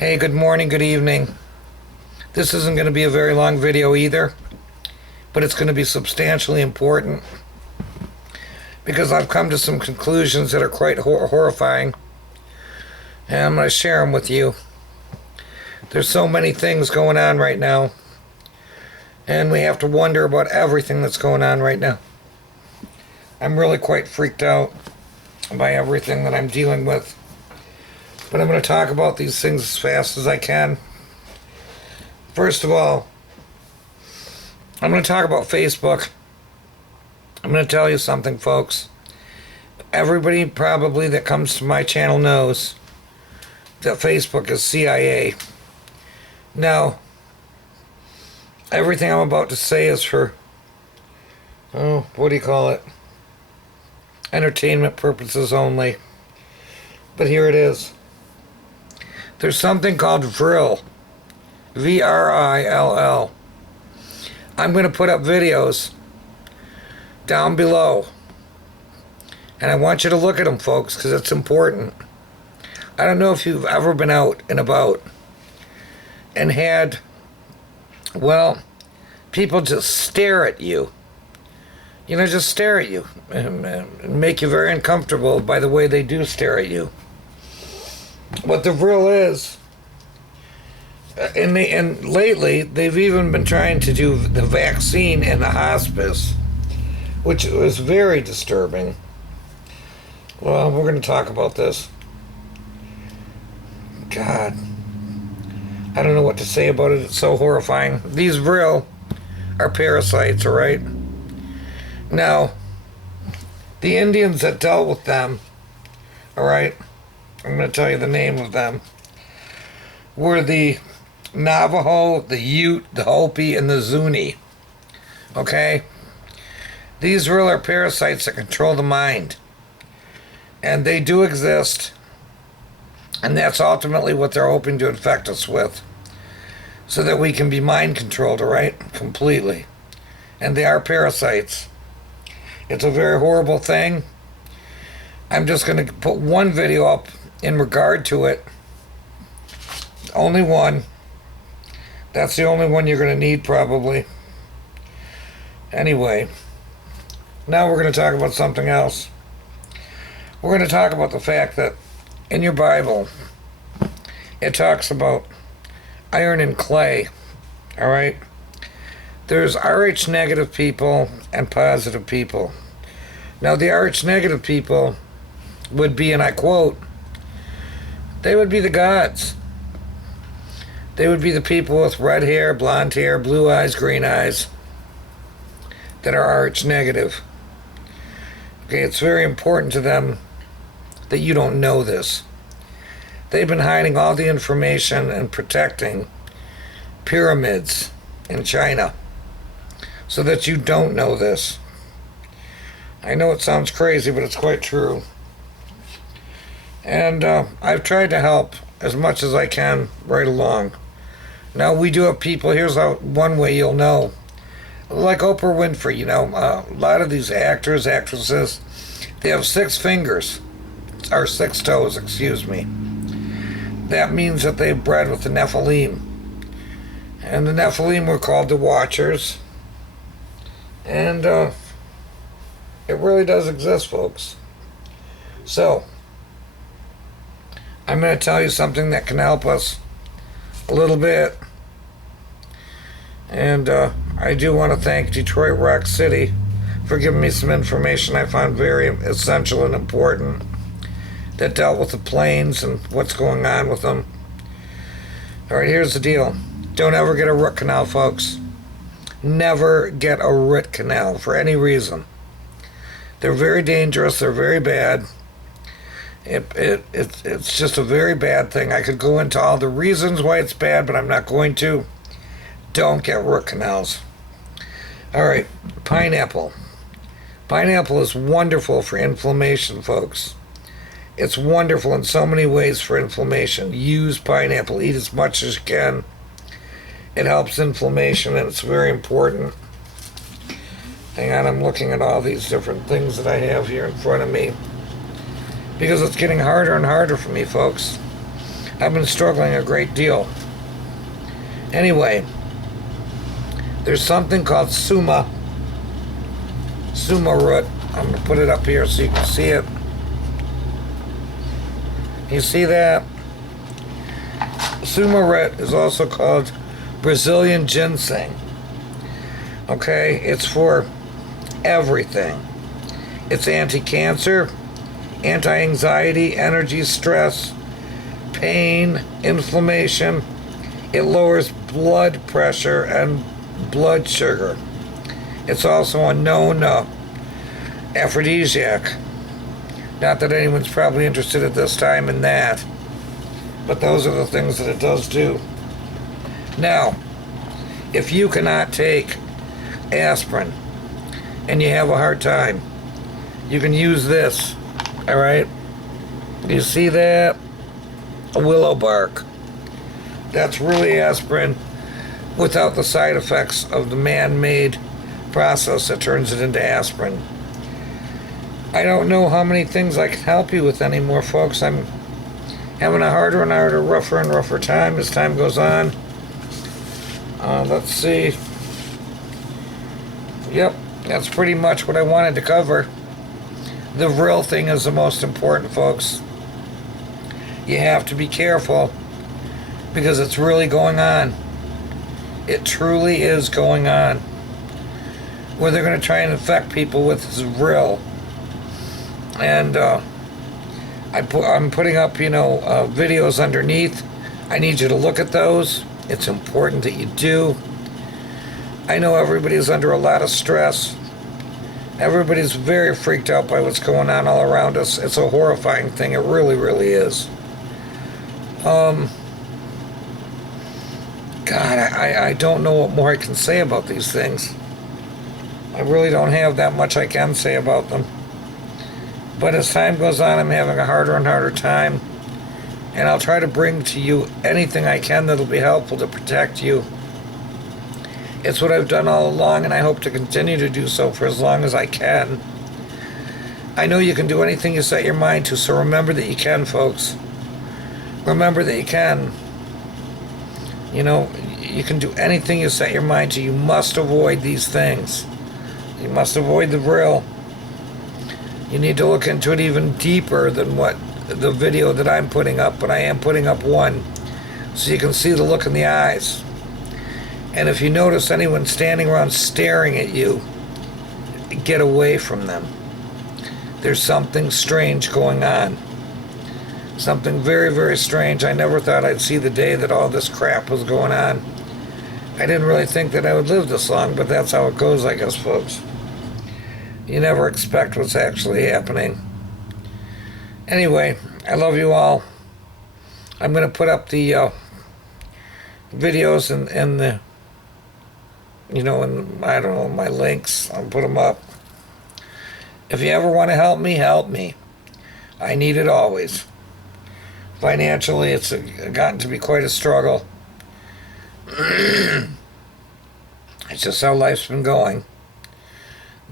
Hey, good morning, good evening. This isn't going to be a very long video either, but it's going to be substantially important because I've come to some conclusions that are quite horrifying, and I'm going to share them with you. There's so many things going on right now, and we have to wonder about everything that's going on right now. I'm really quite freaked out by everything that I'm dealing with. But I'm going to talk about these things as fast as I can. First of all, I'm going to talk about Facebook. I'm going to tell you something, folks. Everybody probably that comes to my channel knows that Facebook is CIA. Now, everything I'm about to say is for, entertainment purposes only. But here it is. There's something called Vril. Vrill. I'm going to put up videos down below. And I want you to look at them, folks, because it's important. I don't know if you've ever been out and about and had, people just stare at you. Just stare at you and make you very uncomfortable by the way they do stare at you. What the Vril is, and lately they've even been trying to do the vaccine in the hospice, which was very disturbing. Well, we're going to talk about this. God, I don't know what to say about it. It's so horrifying. These Vril are parasites, all right? Now, the Indians that dealt with them, all right, I'm going to tell you the name of them, were the Navajo, the Ute, the Hopi, and the Zuni. Okay? These really are parasites that control the mind. And they do exist. And that's ultimately what they're hoping to infect us with. So that we can be mind controlled, all right? Completely. And they are parasites. It's a very horrible thing. I'm just going to put one video up in regard to it. Only one. That's the only one you're going to need, probably. Anyway, now we're going to talk about something else. We're going to talk about the fact that in your Bible, it talks about iron and clay. All right? There's RH negative people and positive people. Now, the RH negative people would be, and I quote, they would be the gods. They would be the people with red hair, blonde hair, blue eyes, green eyes that are RH negative. Okay, it's very important to them that you don't know this. They've been hiding all the information and protecting pyramids in China so that you don't know this. I know it sounds crazy, but it's quite true. And I've tried to help as much as I can right along. Now, we do have people, here's one way you'll know. Like Oprah Winfrey, a lot of these actors, actresses, they have 6 fingers, or 6 toes, excuse me. That means that they've bred with the Nephilim. And the Nephilim were called the Watchers. And it really does exist, folks. So, I'm going to tell you something that can help us a little bit. And I do want to thank Detroit Rock City for giving me some information I found very essential and important that dealt with the planes and what's going on with them. All right, here's the deal. Don't ever get a root canal, folks. Never get a root canal for any reason. They're very dangerous. They're very bad. It's just a very bad thing. I could go into all the reasons why it's bad, but I'm not going to. Don't get root canals. All right, pineapple. Pineapple is wonderful for inflammation, folks. It's wonderful in so many ways for inflammation. Use pineapple. Eat as much as you can. It helps inflammation, and it's very important. Hang on, I'm looking at all these different things that I have here in front of me, because it's getting harder and harder for me, folks. I've been struggling a great deal. Anyway, there's something called Suma root. I'm going to put it up here so you can see it. You see that? Suma root is also called Brazilian ginseng. Okay, it's for everything. It's anti-cancer, anti-anxiety, energy, stress, pain, inflammation. It lowers blood pressure and blood sugar. It's also a known aphrodisiac. Not that anyone's probably interested at this time in that, but those are the things that it does do. Now, if you cannot take aspirin and you have a hard time, you can use this. All right, you see that? A willow bark. That's really aspirin without the side effects of the man-made process that turns it into aspirin. I don't know how many things I can help you with anymore, folks. I'm having a harder and harder, rougher and rougher time as time goes on. Let's see. Yep, that's pretty much what I wanted to cover. The Vril thing is the most important, folks. You have to be careful because it's really going on. It truly is going on. Where they're going to try and infect people with this Vril. And I'm putting up, videos underneath. I need you to look at those. It's important that you do. I know everybody's under a lot of stress. Everybody's very freaked out by what's going on all around us. It's a horrifying thing. It really, really is. God, I don't know what more I can say about these things. I really don't have that much I can say about them. But as time goes on, I'm having a harder and harder time. And I'll try to bring to you anything I can that'll be helpful to protect you. It's what I've done all along, and I hope to continue to do so for as long as I can. I know you can do anything you set your mind to, so remember that you can, folks. Remember that you can. You can do anything you set your mind to. You must avoid these things. You must avoid the Vril. You need to look into it even deeper than what the video that I'm putting up, but I am putting up one so you can see the look in the eyes. And if you notice anyone standing around staring at you, get away from them. There's something strange going on. Something very, very strange. I never thought I'd see the day that all this crap was going on. I didn't really think that I would live this long, but that's how it goes, I guess, folks. You never expect what's actually happening. Anyway, I love you all. I'm going to put up the videos and the, and I don't know, my links. I'll put them up. If you ever want to help me. I need it always. Financially, it's gotten to be quite a struggle. It's just how life's been going.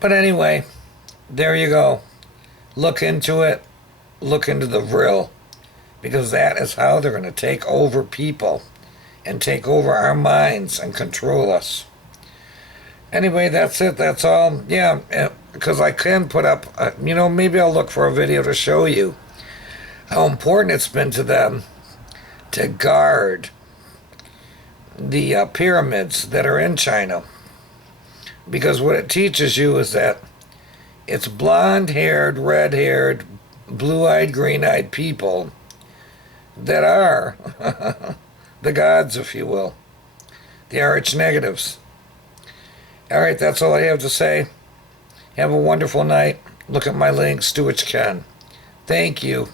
But anyway, there you go. Look into it. Look into the Vril. Because that is how they're going to take over people. And take over our minds and control us. Anyway, that's it. That's all. Yeah, because I can put up, maybe I'll look for a video to show you how important it's been to them to guard the pyramids that are in China. Because what it teaches you is that it's blonde-haired, red-haired, blue-eyed, green-eyed people that are the gods, if you will. The RH negatives. All right, that's all I have to say. Have a wonderful night. Look at my links. Do what you can. Thank you.